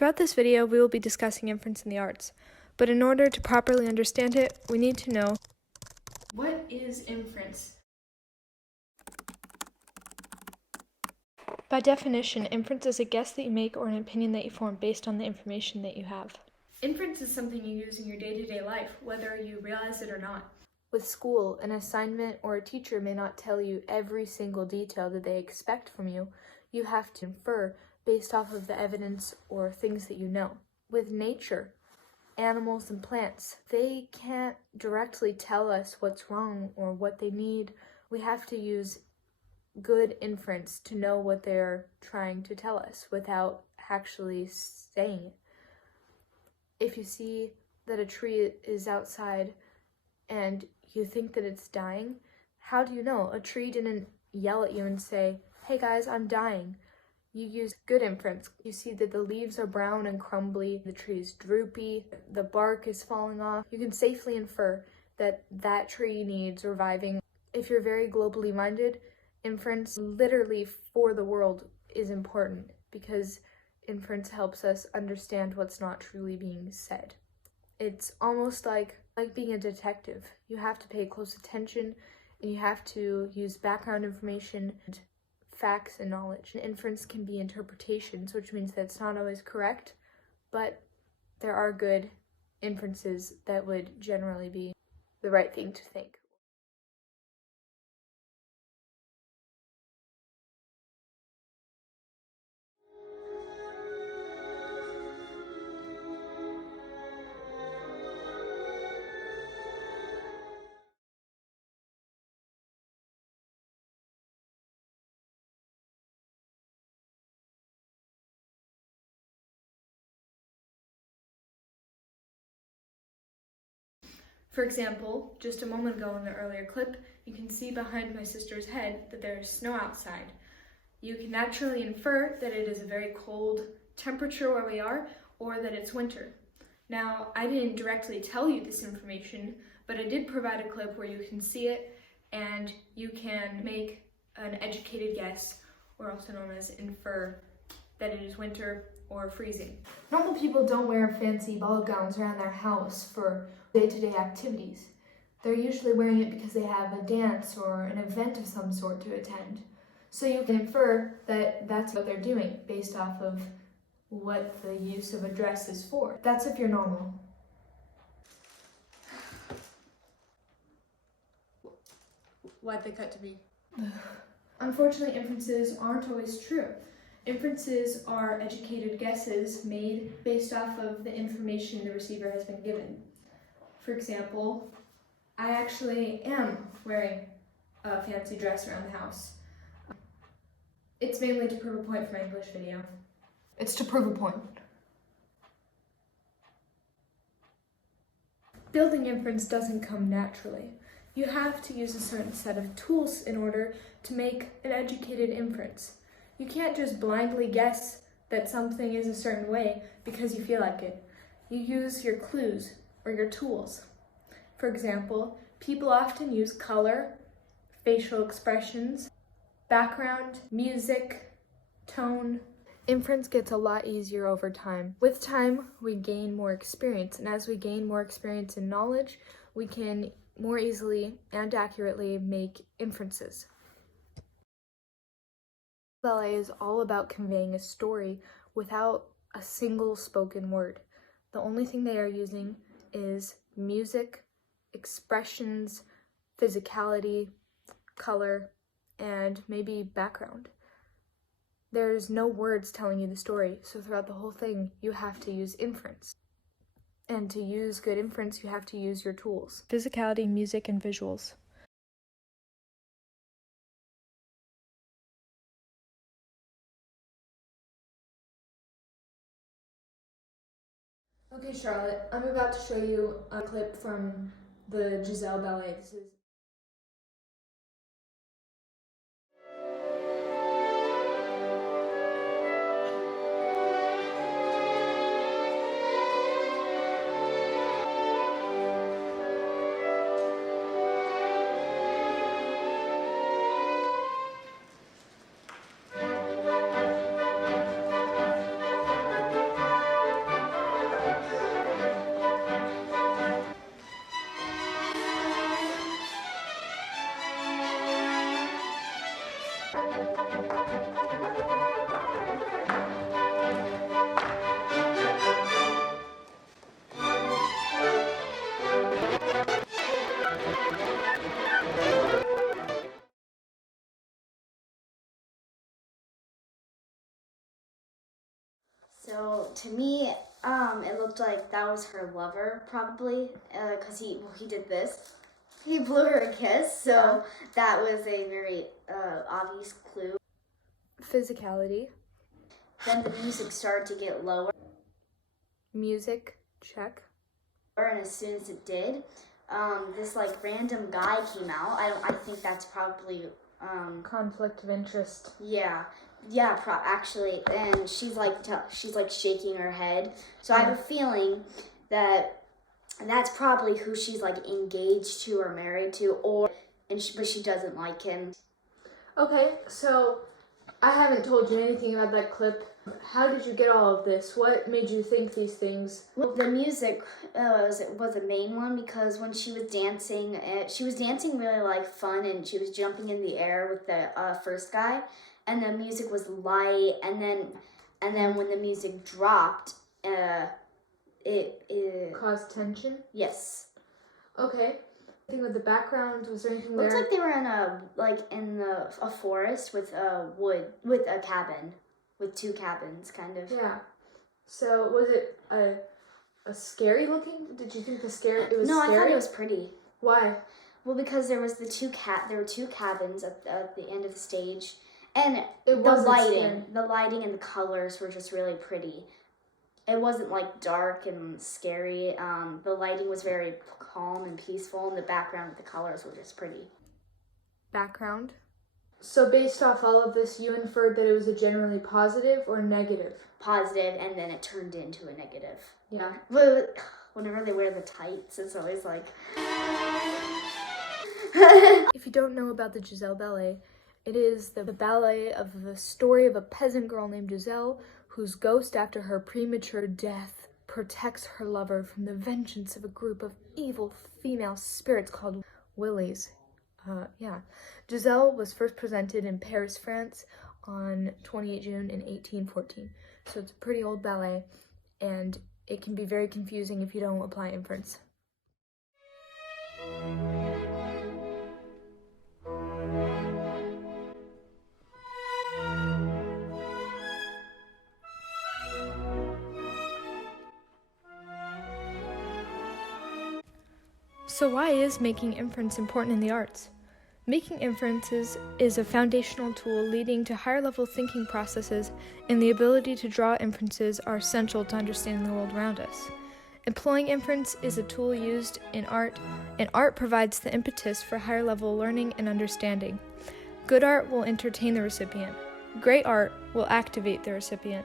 Throughout this video, we will be discussing inference in the arts, but in order to properly understand it, we need to know what is inference? By definition, inference is a guess that you make or an opinion that you form based on the information that you have. Inference is something you use in your day-to-day life, whether you realize it or not. With school, an assignment or a teacher may not tell you every single detail that they expect from you. You have to infer based off of the evidence or things that you know. With nature, animals and plants, they can't directly tell us what's wrong or what they need. We have to use good inference to know what they're trying to tell us without actually saying it. If you see that a tree is outside and you think that it's dying, how do you know? A tree didn't yell at you and say, "Hey guys, I'm dying." You use good inference. You see that the leaves are brown and crumbly, the tree is droopy, the bark is falling off. You can safely infer that that tree needs reviving. If you're very globally minded, inference literally for the world is important because inference helps us understand what's not truly being said. It's almost like being a detective. You have to pay close attention and you have to use background information, facts, and knowledge. And inference can be interpretations, which means that it's not always correct, but there are good inferences that would generally be the right thing to think. For example, just a moment ago in the earlier clip, you can see behind my sister's head that there is snow outside. You can naturally infer that it is a very cold temperature where we are, or that it's winter. Now, I didn't directly tell you this information, but I did provide a clip where you can see it and you can make an educated guess, or also known as infer, that it is winter or freezing. Normal people don't wear fancy ball gowns around their house for day-to-day activities. They're usually wearing it because they have a dance or an event of some sort to attend. So you can infer that that's what they're doing based off of what the use of a dress is for. That's if you're normal. Why'd they cut to me? Unfortunately, inferences aren't always true. Inferences are educated guesses made based off of the information the receiver has been given. For example, I actually am wearing a fancy dress around the house. It's mainly to prove a point for my English video. It's to prove a point. Building inference doesn't come naturally. You have to use a certain set of tools in order to make an educated inference. You can't just blindly guess that something is a certain way because you feel like it. You use your clues or your tools. For example, people often use color, facial expressions, background, music, tone. Inference gets a lot easier over time. With time, we gain more experience, and as we gain more experience and knowledge, we can more easily and accurately make inferences. Ballet is all about conveying a story without a single spoken word. The only thing they are using is music, expressions, physicality, color, and maybe background. There's no words telling you the story, so throughout the whole thing, you have to use inference. And to use good inference, you have to use your tools. Physicality, music, and visuals. Okay, Charlotte, I'm about to show you a clip from the Giselle Ballet. This is So to me, it looked like that was her lover probably, because he did this. He blew her a kiss, so that was a very obvious clue. Physicality. Then the music started to get lower. Music, check. And as soon as it did, this like random guy came out. I think that's probably Conflict of interest. Yeah, actually, and she's like shaking her head. So I have a feeling that that's probably who she's like engaged to or married to, but she doesn't like him. Okay, so I haven't told you anything about that clip. How did you get all of this? What made you think these things? Well, the music was the main one, because when she was dancing really like fun, and she was jumping in the air with the first guy, and the music was light, and then when the music dropped, it Caused tension? Yes. Okay. Anything with the background? Was there anything Looks there? like they were in a forest with wood, with a cabin, with two cabins, kind of. Yeah. So was it a scary looking? Did you think it was scary? No, I thought it was pretty. Why? Well, because there was there were two cabins at the end of the stage, and the lighting and the colors were just really pretty. It wasn't like dark and scary. The lighting was very calm and peaceful, and the background with the colors were just pretty. Background? So based off all of this, you inferred that it was a generally positive or negative? Positive, and then it turned into a negative. Yeah. But whenever they wear the tights, it's always like... If you don't know about the Giselle Ballet, it is the ballet of the story of a peasant girl named Giselle, whose ghost, after her premature death, protects her lover from the vengeance of a group of evil female spirits called willies. Giselle was first presented in Paris, France on 28 June in 1814. So it's a pretty old ballet, and it can be very confusing if you don't apply inference. So why is making inference important in the arts? Making inferences is a foundational tool leading to higher-level thinking processes, and the ability to draw inferences are essential to understanding the world around us. Employing inference is a tool used in art, and art provides the impetus for higher-level learning and understanding. Good art will entertain the recipient. Great art will activate the recipient.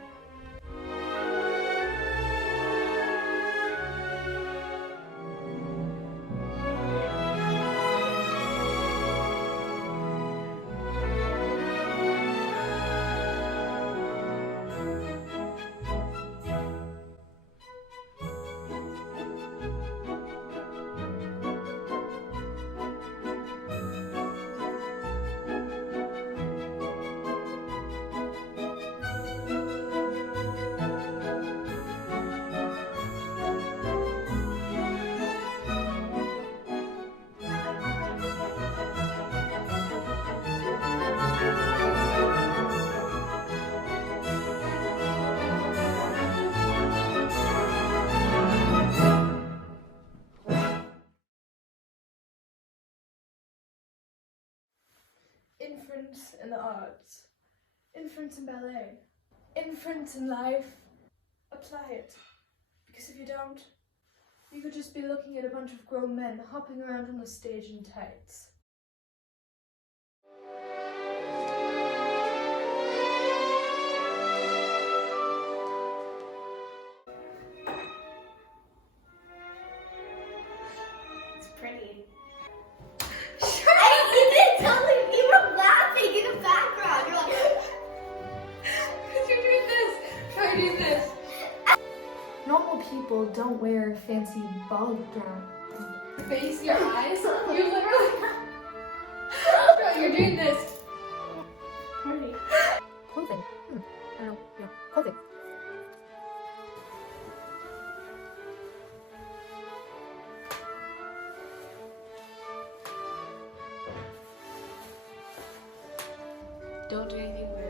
Inference in the arts, inference in ballet, inference in life. Apply it. Because if you don't, you could just be looking at a bunch of grown men hopping around on the stage in tights. It's pretty. You didn't tell me, you were laughing in the background. You're like... Because you're doing this. Try doing this. Normal people don't wear fancy ball gown. Face your eyes. You literally... No, you're doing this. Pretty. Clothing. I don't know. Yeah, clothing. Don't do anything weird.